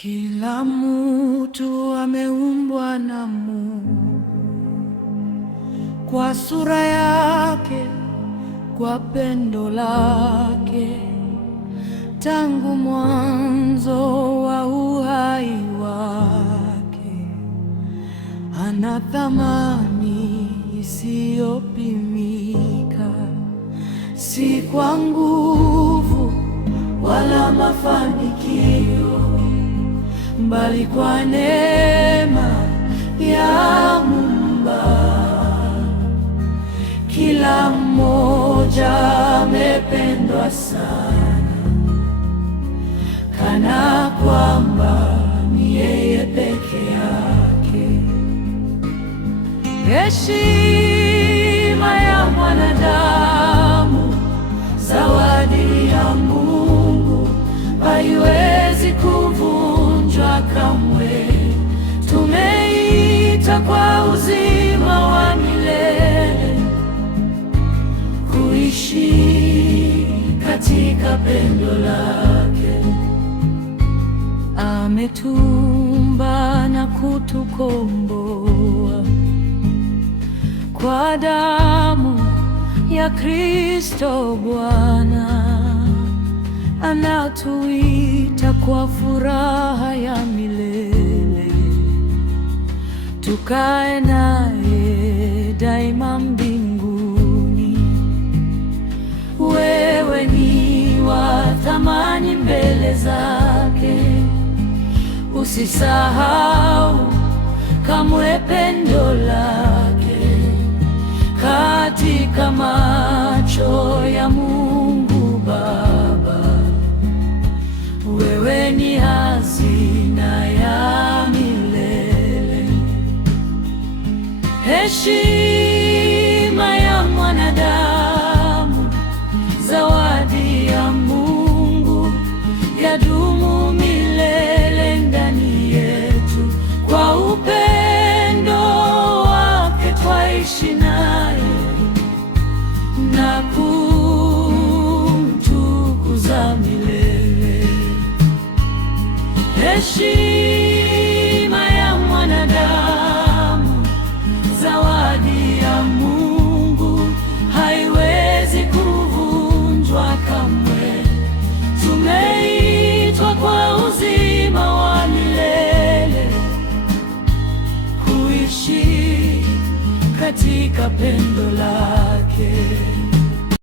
Kila mtu ameumbwa na Mungu kwa sura yake, kwa pendo lake, tangu mwanzo wa uhai wake. Ana thamani isiyopimika, si kwa nguvu wala mafanikio, bali kwa neema ya Muumba. Kila mmoja amependwa sana, kana kwamba ni yeye peke yake. Heshima ya mwanadamu, zawadi ya Mungu, haiwezi kuvunjwa kamwe. Tumeita kwa uzima wa milele, kuishi katika pendo lake. Ametuumba na kutukomboa kwa damu ya Kristo Bwana. Anatuita kwa furaha ya milele, tukae naye daima mbinguni. Wewe ni wa thamani mbele zake, usisahau kamwe pendo lake. Katika macho ya Mungu Baba, wewe ni hazina ya milele. Heshima ya mwanadamu, zawadi ya Mungu, yadumu milele ndani yetu. Kwa upendo wake twaishi naye na kumtukuza milele. Heshima ya mwanadamu, zawadi ya Mungu, haiwezi kuvunjwa kamwe. Tumeitwa kwa uzima wa milele, kuishi katika pendo lake.